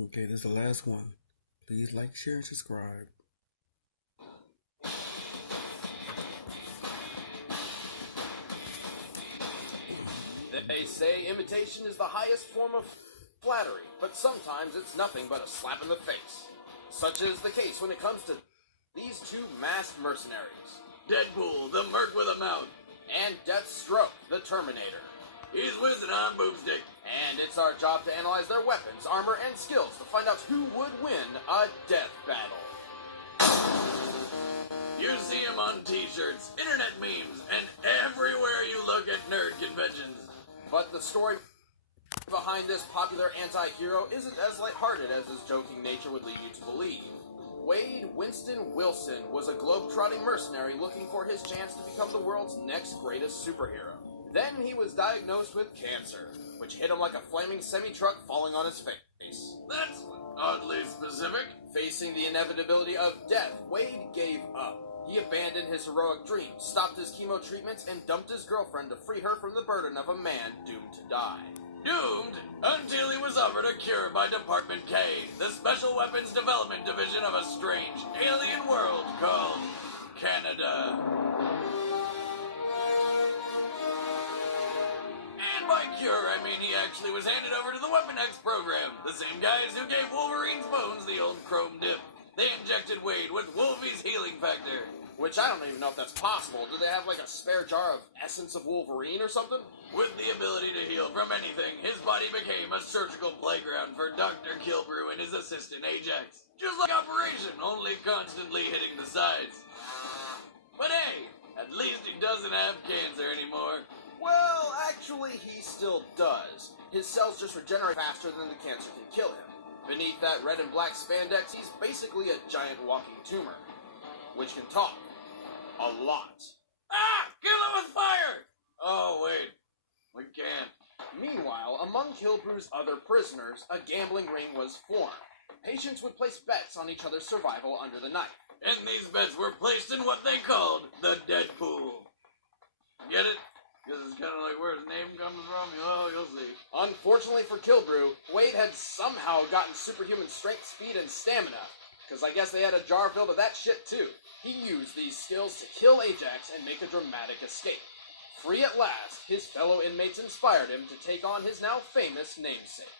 Okay, this is the last one. Please like, share, and subscribe. They say imitation is the highest form of flattery, but sometimes it's nothing but a slap in the face. Such is the case when it comes to these two masked mercenaries. Deadpool, the merc with a mouth, and Deathstroke, the Terminator. He's whizzing on boomstick. And it's our job to analyze their weapons, armor, and skills to find out who would win a death battle. You see him on t-shirts, internet memes, and everywhere you look at nerd conventions. But the story behind this popular anti-hero isn't as lighthearted as his joking nature would lead you to believe. Wade Winston Wilson was a globe-trotting mercenary looking for his chance to become the world's next greatest superhero. Then he was diagnosed with cancer, which hit him like a flaming semi-truck falling on his face. That's oddly specific. Facing the inevitability of death, Wade gave up. He abandoned his heroic dreams, stopped his chemo treatments, and dumped his girlfriend to free her from the burden of a man doomed to die. Doomed until he was offered a cure by Department K, the Special Weapons Development Division of a strange alien world called Canada. And by cure, I mean he actually was handed over to the Weapon X program, the same guys who gave Wolverine's bones the old chrome dip. They injected Wade with Wolvie's healing factor. Which I don't even know if that's possible. Do they have like a spare jar of essence of Wolverine or something? With the ability to heal from anything, his body became a surgical playground for Dr. Kilbrew and his assistant Ajax. Just like Operation, only constantly hitting the sides. But hey, at least he doesn't have cancer anymore. Well, actually, he still does. His cells just regenerate faster than the cancer can kill him. Beneath that red and black spandex, he's basically a giant walking tumor, which can talk. A lot. Ah! Kill him with fire! Oh, wait. We can't. Meanwhile, among Kilbrew's other prisoners, a gambling ring was formed. Patients would place bets on each other's survival under the knife. And these bets were placed in what they called the Deadpool. Get it? Because it's kind of like where his name comes from. Oh, you'll see. Unfortunately for Kilbrew, Wade had somehow gotten superhuman strength, speed, and stamina. Because I guess they had a jar filled of that shit too. He used these skills to kill Ajax and make a dramatic escape. Free at last, his fellow inmates inspired him to take on his now famous namesake.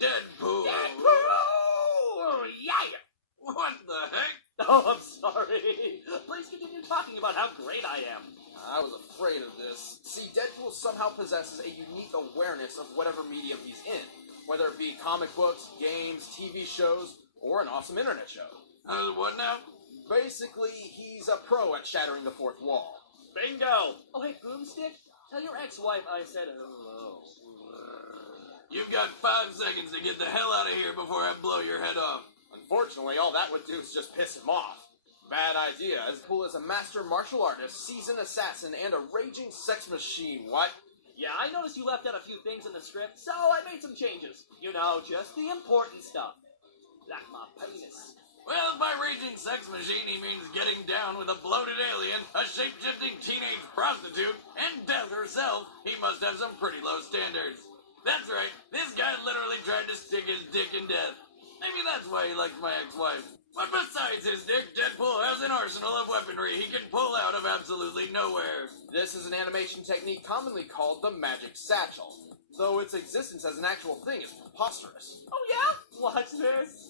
Deadpool! Deadpool! Yeah! What the heck? Oh, I'm sorry. Please continue talking about how great I am. I was afraid of this. See, Deadpool somehow possesses a unique awareness of whatever medium he's in, whether it be comic books, games, TV shows, or an awesome internet show. What now? Basically, he's a pro at shattering the fourth wall. Bingo! Oh, hey, Boomstick, tell your ex-wife I said hello. You've got 5 seconds to get the hell out of here before I blow your head off. Unfortunately, all that would do is just piss him off. Bad idea, as Deadpool is a master martial artist, seasoned assassin, and a raging sex machine. What? Yeah, I noticed you left out a few things in the script, so I made some changes. You know, just the important stuff. Like my penis. Well, by raging sex machine, he means getting down with a bloated alien, a shape-shifting teenage prostitute, and death herself. He must have some pretty low standards. That's right, this guy literally tried to stick his dick in death. Maybe that's why he likes my ex-wife. But besides his dick, Deadpool has an arsenal of weaponry he can pull out of absolutely nowhere. This is an animation technique commonly called the magic satchel, though its existence as an actual thing is preposterous. Oh, yeah? Watch this.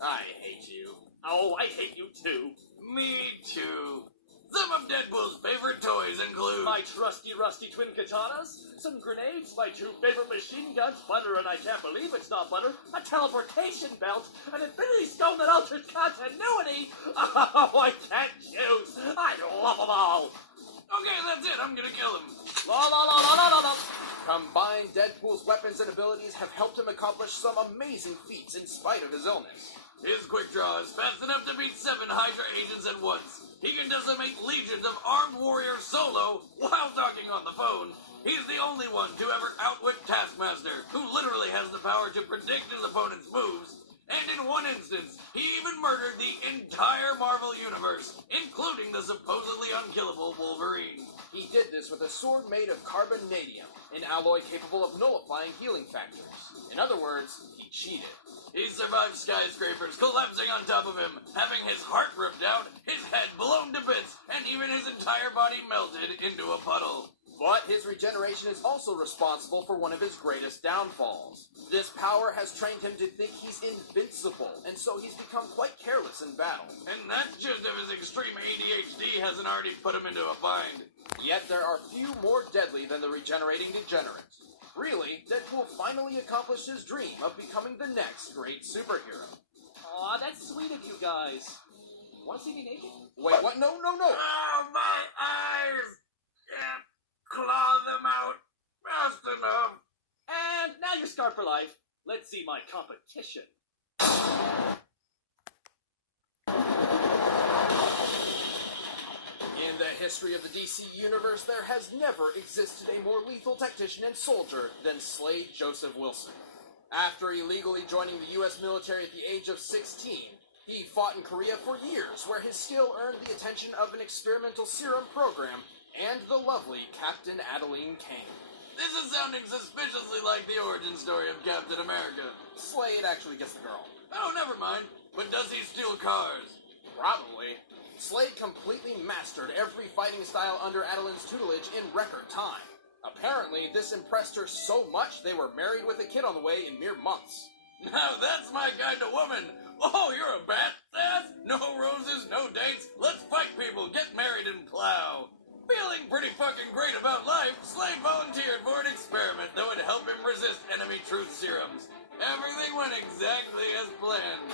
I hate you. Oh, I hate you too. Me too. Some of Deadpool's favorite toys include my trusty rusty twin katanas, some grenades, my 2 favorite machine guns, butter and I can't believe it's not butter, a teleportation belt, an infinity stone that alters continuity. Oh, I can't choose. I love them all. Okay, that's it. I'm gonna kill him. La la la la la la la. Combined, Deadpool's weapons and abilities have helped him accomplish some amazing feats in spite of his illness. His quick draw is fast enough to beat 7 Hydra agents at once. He can decimate legions of armed warriors solo while talking on the phone. He's the only one to ever outwit Taskmaster, who literally has the power to predict his opponent's moves. And in one instance, he even murdered the entire Marvel Universe, including the supposedly unkillable Wolverine. He did this with a sword made of carbonadium, an alloy capable of nullifying healing factors. In other words, he cheated. He survived skyscrapers collapsing on top of him, having his heart ripped out, his head blown to bits, and even his entire body melted into a puddle. But his regeneration is also responsible for one of his greatest downfalls. This power has trained him to think he's invincible, and so he's become quite careless in battle. And that's just if his extreme ADHD hasn't already put him into a bind. Yet there are few more deadly than the regenerating degenerate. Really, Deadpool finally accomplished his dream of becoming the next great superhero. Aw, that's sweet of you guys. Want to see me naked? Wait, what? No! Oh, my eyes! Can't claw them out fast enough. And now you're scarred for life. Let's see my competition. In the history of the DC Universe, there has never existed a more lethal tactician and soldier than Slade Joseph Wilson. After illegally joining the U.S. military at the age of 16, he fought in Korea for years, where his skill earned the attention of an experimental serum program and the lovely Captain Adeline Kane. This is sounding suspiciously like the origin story of Captain America. Slade actually gets the girl. Oh, never mind. But does he steal cars? Probably. Slade completely mastered every fighting style under Adeline's tutelage in record time. Apparently, this impressed her so much they were married with a kid on the way in mere months. Now that's my kind of woman. Oh, you're a badass? No roses, no dates. Let's fight people, get married and plow. Feeling pretty fucking great about life, Slade volunteered for an experiment that would help him resist enemy truth serums. Everything went exactly as planned.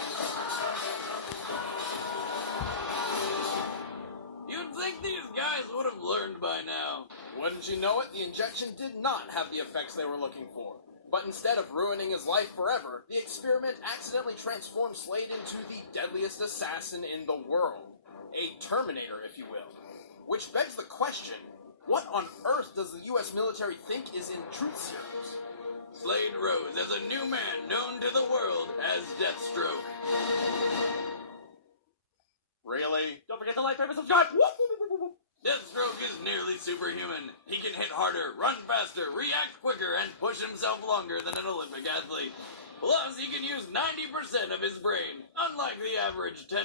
You'd think these guys would have learned by now. Wouldn't you know it, the injection did not have the effects they were looking for. But instead of ruining his life forever, the experiment accidentally transformed Slade into the deadliest assassin in the world. A Terminator, if you will. Which begs the question, what on earth does the U.S. military think is in truth serums? Slade rose as a new man known to the world as Deathstroke. Really? Don't forget to like, favorite, subscribe! Deathstroke is nearly superhuman. He can hit harder, run faster, react quicker, and push himself longer than an Olympic athlete. Plus, he can use 90% of his brain, unlike the average 10%.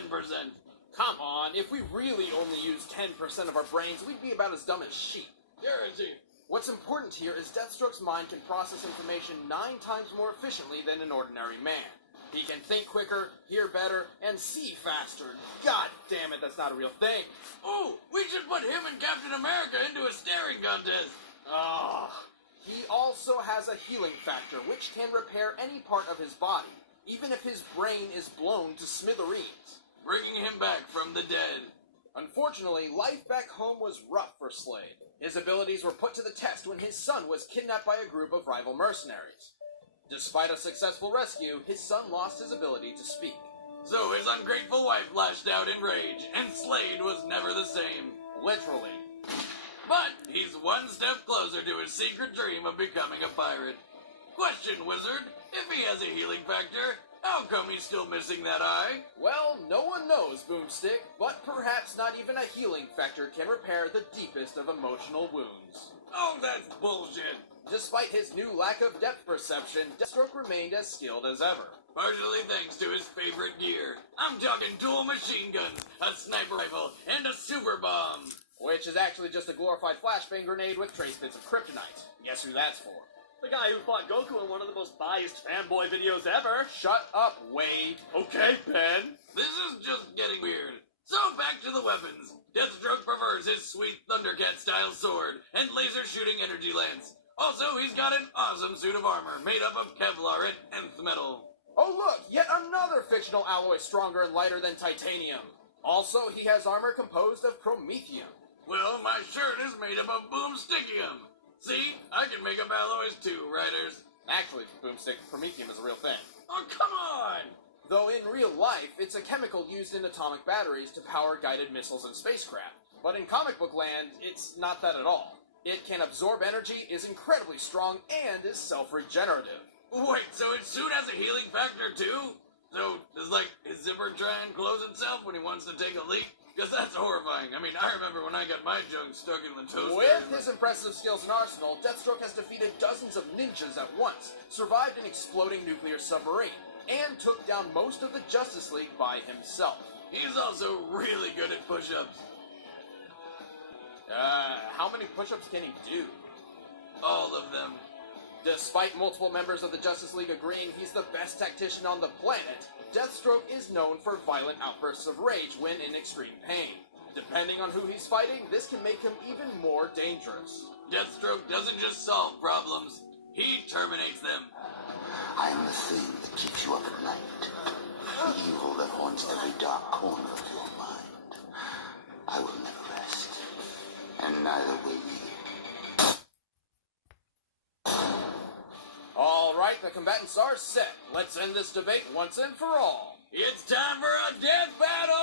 Come on, if we really only use 10% of our brains, we'd be about as dumb as sheep. Guaranteed. What's important here is Deathstroke's mind can process information 9 times more efficiently than an ordinary man. He can think quicker, hear better, and see faster. God damn it, that's not a real thing. Oh, we should put him and Captain America into a staring contest. He also has a healing factor, which can repair any part of his body, even if his brain is blown to smithereens. Bringing him back from the dead. Unfortunately, life back home was rough for Slade. His abilities were put to the test when his son was kidnapped by a group of rival mercenaries. Despite a successful rescue, his son lost his ability to speak. So his ungrateful wife lashed out in rage, and Slade was never the same. Literally. But he's one step closer to his secret dream of becoming a pirate. Question, Wizard, if he has a healing factor, how come he's still missing that eye? Well, no one knows, Boomstick, but perhaps not even a healing factor can repair the deepest of emotional wounds. Oh, that's bullshit. Despite his new lack of depth perception, Deathstroke remained as skilled as ever. Partially thanks to his favorite gear. I'm talking dual machine guns, a sniper rifle, and a super bomb. Which is actually just a glorified flashbang grenade with trace bits of kryptonite. Guess who that's for? The guy who fought Goku in one of the most biased fanboy videos ever. Shut up, Wade. Okay, Ben. This is just getting weird. So back to the weapons. Deathstroke prefers his sweet Thundercat-style sword and laser-shooting energy lance. Also, he's got an awesome suit of armor made up of Kevlar and nth metal. Oh look, yet another fictional alloy stronger and lighter than titanium. Also, he has armor composed of promethium. Well, my shirt is made up of boomstickium. See, I can make up alloys too, writers. Actually, Boomstick, promethium is a real thing. Oh, come on! Though in real life, it's a chemical used in atomic batteries to power guided missiles and spacecraft. But in comic book land, it's not that at all. It can absorb energy, is incredibly strong, and is self-regenerative. Wait, so its suit has a healing factor too? So, does, like, his zipper try and close itself when he wants to take a leak? Because that's horrifying. I mean, I remember when I got my junk stuck in the toaster. With his impressive skills and arsenal, Deathstroke has defeated dozens of ninjas at once, survived an exploding nuclear submarine, and took down most of the Justice League by himself. He's also really good at push-ups. How many push-ups can he do? All of them. Despite multiple members of the Justice League agreeing he's the best tactician on the planet, Deathstroke is known for violent outbursts of rage when in extreme pain. Depending on who he's fighting, this can make him even more dangerous. Deathstroke doesn't just solve problems, he terminates them. I am the thing that keeps you up at night. The evil that haunts every dark corner of your mind. I will never rest. And neither will you. Alright, the combatants are set. Let's end this debate once and for all. It's time for a death battle!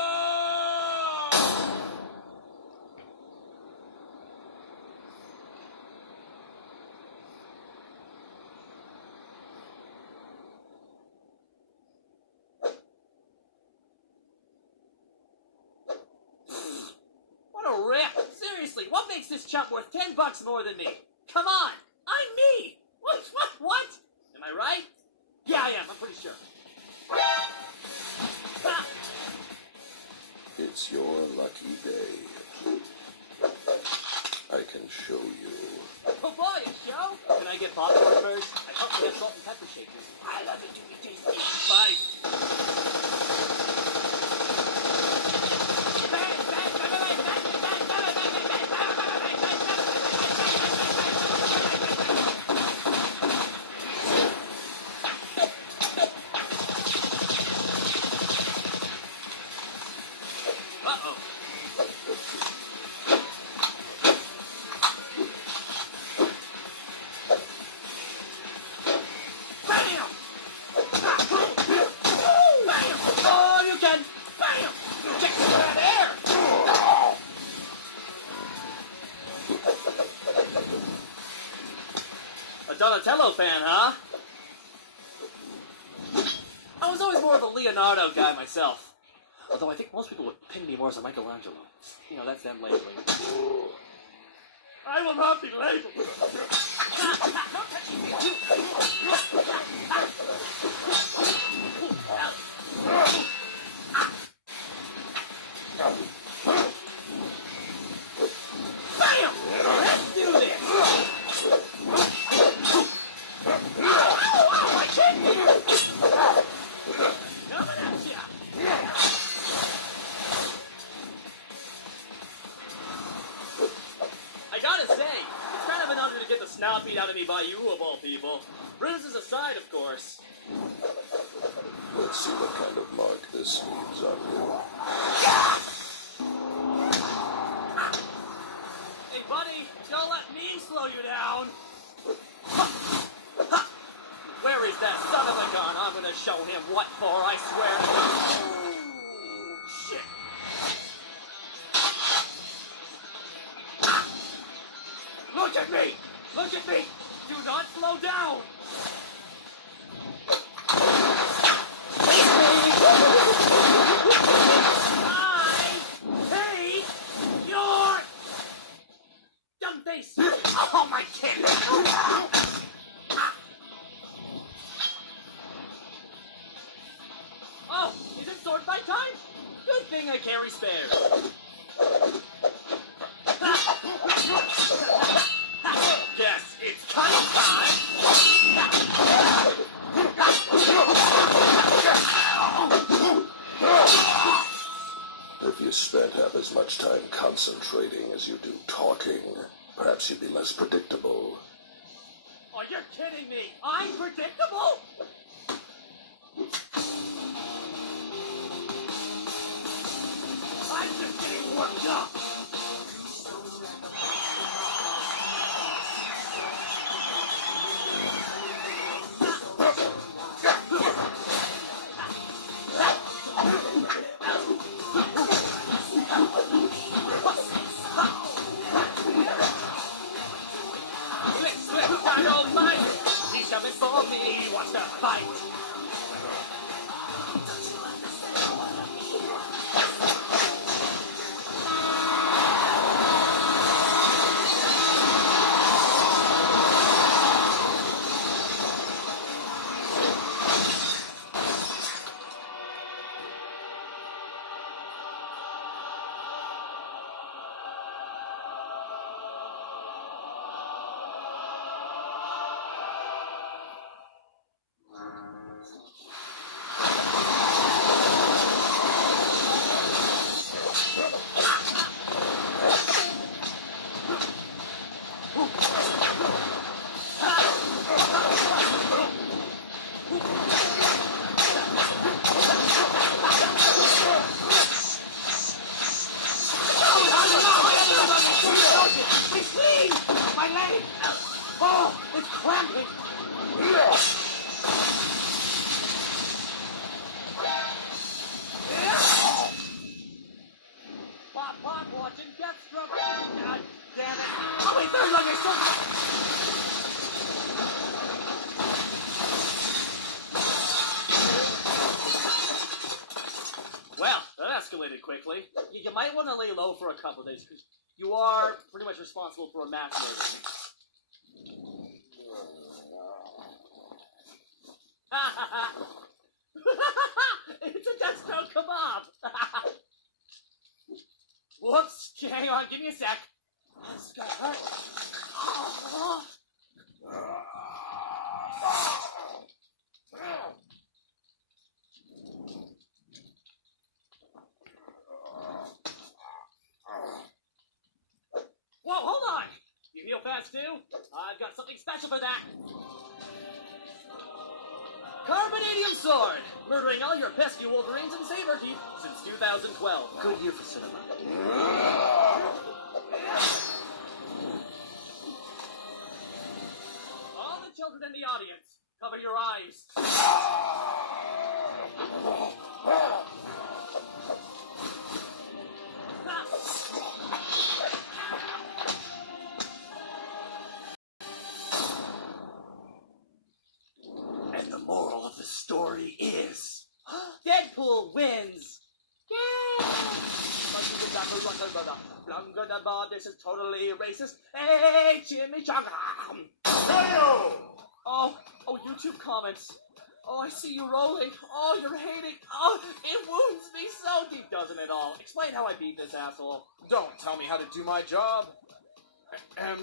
What a rip! Seriously, what makes this chump worth $10 more than me? Come on! I'm me! What? Am I right? Yeah, I am. I'm pretty sure. Ah. It's your lucky day. I can show you. Oh boy, a show? Can I get popcorn first? I hope we have salt and pepper shakers. I love it to be tasty. Fight. Uh-oh. Bam! Bam! Oh, you can! Bam! Get some of that air! A Donatello fan, huh? I was always more of a Leonardo guy myself. Although I think most people would pin me more as a Michelangelo. You know, that's them labeling. I will not be labeled. Don't touch me. Bam! Let's do this. Ow, my kidney! Coming at ya. I gotta say, it's kind of an honor to get the snot beat out of me by you, of all people. Bruises aside, of course. Let's see what kind of mark this leaves on you. Hey, buddy, don't let me slow you down. Where is that son of a gun? I'm gonna show him what for, I swear. Oh, shit. Look at me! Look at me! Do not slow down! I hate your dumb face! Oh, my kid! Oh, is it sword fight time? Good thing I carry spares. Yes, it's cutting time! If you spent half as much time concentrating as you do talking, perhaps you'd be less predictable. Oh, you're kidding me! I'm predictable? I'm just getting worked up! Slip, dynamite! He's coming for me, wants to fight! clamping. Pop, watching Deathstroke. God damn it. Oh, wait, there's like a circle. Well, that escalated quickly. You might want to lay low for a couple of days, because you are pretty much responsible for a mass murder. It's a Deathstroke kebab! Whoops, hang on, give me a sec. This got hurt. Oh. Whoa, hold on! You heal fast too? I've got something special for that. Carbonadium Sword! Murdering all your pesky Wolverines and Saber Teeth since 2012. Good year for cinema. All the children in the audience, cover your eyes. And the moral of the story is... Deadpool wins! Yay! This is totally racist. Hey, chimichanga! Oh, YouTube comments. Oh, I see you rolling. Oh, you're hating. Oh, it wounds me so deep, doesn't it all? Explain how I beat this asshole. Don't tell me how to do my job.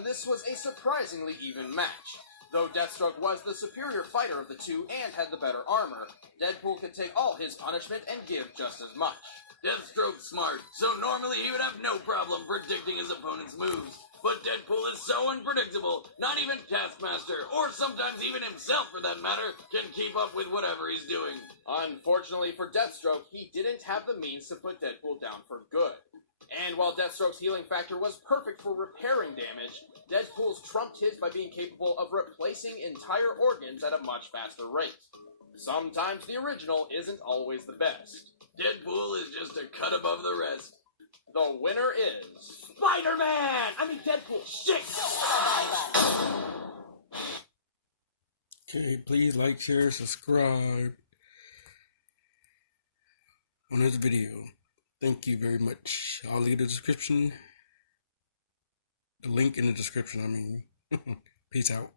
This was a surprisingly even match. Though Deathstroke was the superior fighter of the two and had the better armor, Deadpool could take all his punishment and give just as much. Deathstroke's smart, so normally he would have no problem predicting his opponent's moves. But Deadpool is so unpredictable, not even Taskmaster, or sometimes even himself for that matter, can keep up with whatever he's doing. Unfortunately for Deathstroke, he didn't have the means to put Deadpool down for good. And while Deathstroke's healing factor was perfect for repairing damage, Deadpool's trumped his by being capable of replacing entire organs at a much faster rate. Sometimes the original isn't always the best. Deadpool is just a cut above the rest. The winner is... Spider-Man! I mean Deadpool, shit! Okay, please like, share, subscribe on this video. Thank you very much. I'll leave the link in the description, I mean. Peace out.